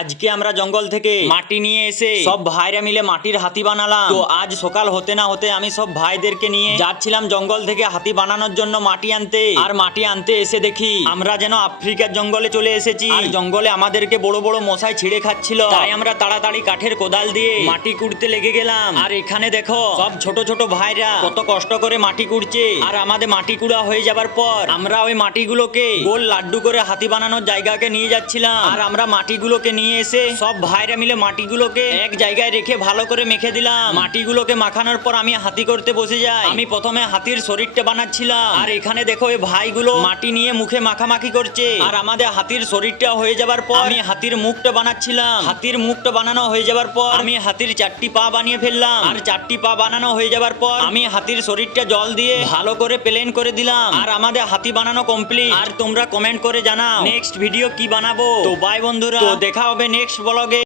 আজকে আমরা জঙ্গল থেকে মাটি নিয়ে এসে সব ভাইরা মিলে মাটির হাতি বানালাম। তো আজ সকাল হতে না হতে আমি সব ভাইদেরকে নিয়ে যাচ্ছিলাম জঙ্গল থেকে হাতি বানানোর জন্য মাটি আনতে। আর মাটি আনতে এসে দেখি আমরা যেন আফ্রিকার জঙ্গলে চলে এসেছি। আর জঙ্গলে আমাদেরকে বড় বড় মশাই ছিঁড়ে খাচ্ছিল, তাই আমরা তাড়াতাড়ি কাঠের কোদাল দিয়ে মাটি কুড়তে লেগে গেলাম। আর এখানে দেখো সব ছোট ছোট ভাইরা কত কষ্ট করে মাটি কুড়ছে। আর আমাদের মাটি কুড়া হয়ে যাবার পর আমরা ওই মাটিগুলোকে গোল লাড্ডু করে হাতি বানানোর জায়গাকে নিয়ে যাচ্ছিলাম। আর আমরা মাটিগুলোকে নিয়ে এসে সব ভাইরা মিলে মাটিগুলোকে এক জায়গায় রেখে ভালো করে মেখে দিলাম। মাটিগুলোকে মাখানোর পর আমি হাতি করতে বসে যাই। আমি প্রথমে হাতির শরীরটা বানাচ্ছিলাম। আর এখানে দেখো এই ভাইগুলো মাটি নিয়ে মুখে মাখামাখি করছে। আর আমাদের হাতির শরীরটা হয়ে যাবার পর আমি হাতির মুখটা বানাচ্ছিলাম। হাতির মুখটা বানানো হয়ে যাবার পর আমি হাতির 4টি পা বানিয়ে ফেললাম। আর 4টি পা বানানো হয়ে যাবার পর আমি হাতির শরীরটা জল দিয়ে ভালো করে প্লেন করে দিলাম। আর আমাদের হাতি বানানো কমপ্লিট। আর তোমরা কমেন্ট করে জানাও নেক্সট ভিডিও কি বানাবো। তো বাই বন্ধুরা, তো দেখা হবে নেক্সট ব্লগে।